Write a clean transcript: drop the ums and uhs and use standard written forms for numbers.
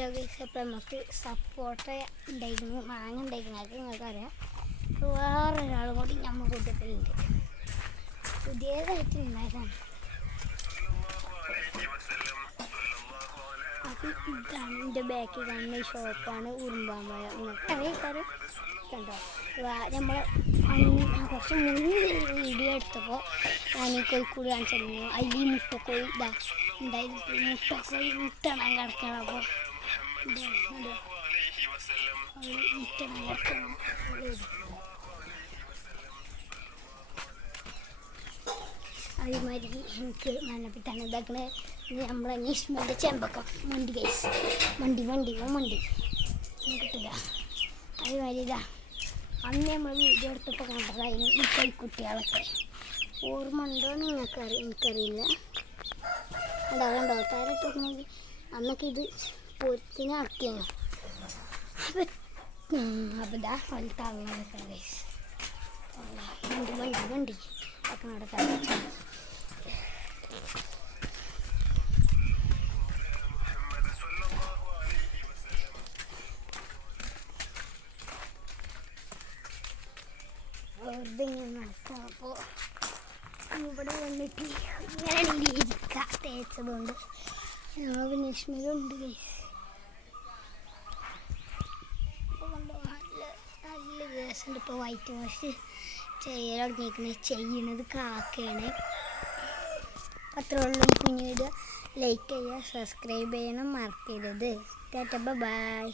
Hello guys, അപ്പോൾ നമുക്ക് സപ്പോർട്ട ഉണ്ടായിരുന്നു, മാങ്ങ ഉണ്ടായിരുന്നു. അത് നിങ്ങൾക്കറിയാം. വേറൊരാളും കൂടി നമ്മൾ കൂട്ടത്തിലുണ്ട്. പുതിയതായിട്ട് ഉണ്ടായതാണ്. അപ്പം ഇതാണ് എൻ്റെ ബാക്കിൽ കാണുന്ന ഈ ഷോപ്പാണ് ഉറുമ്പാമ്പഴ. നിങ്ങൾക്ക് അറിയാം കണ്ടോ. നമ്മൾ കുറച്ച് മുന്നേ വീഡിയോ എടുത്തപ്പോൾ ഞാൻ ഈ കോഴിക്കൂട് കാണിച്ചിരുന്നു. അതിൽ ഈ മുട്ടക്കോഴി ഉണ്ടായിട്ട് മുട്ടണം കിടക്കണം. അപ്പോൾ മുട്ടണം കിടക്കണം. അതേമാതിരി എനിക്ക് മരണപ്പെട്ടാണ് ഇതാക്കണ നമ്മളെ നിഷ്മയുടെ ചെമ്പക്കം മണ്ടി ഗൈസ്. മണ്ടി കിട്ടില്ല. അതേമാതിരി ഇതാ അന്ന് നമ്മൾ വീഡിയോ എടുത്തപ്പോൾ കണ്ടതായിരുന്നു ഈ കൈക്കുട്ടികളൊക്കെ. ഓർമ്മ ഉണ്ടോ നിങ്ങൾക്ക് എനിക്കറിയില്ല. കണ്ടോ താരട്ട് നോക്കി. അന്നൊക്കെ ഇത് പൊരത്തിന് ആക്കിയാണ്. അപ്പം ഇതാ ഒരു തള്ളൊക്കെ ഗൈസ്. വണ്ടി ഒക്കെ നടക്കാൻ വെറുതെ നടക്കാം. അപ്പോൾ ഇവിടെ വന്നിട്ട് ഇങ്ങനെ ഇരിക്കുക തേച്ചതുകൊണ്ട് ഞങ്ങൾ നിഷ്മലുണ്ട് ഗൈസ്. നല്ല രസമുണ്ട്. ഇപ്പോൾ വൈറ്റ് വാഷ് ചെയ്യണത് കാക്കയാണ്. അത്രയുള്ളൂ. കുഞ്ഞു വീഡിയോ ലൈക്ക് ചെയ്യുക, സബ്സ്ക്രൈബ് ചെയ്യണം മറക്കരുത്. ബൈ.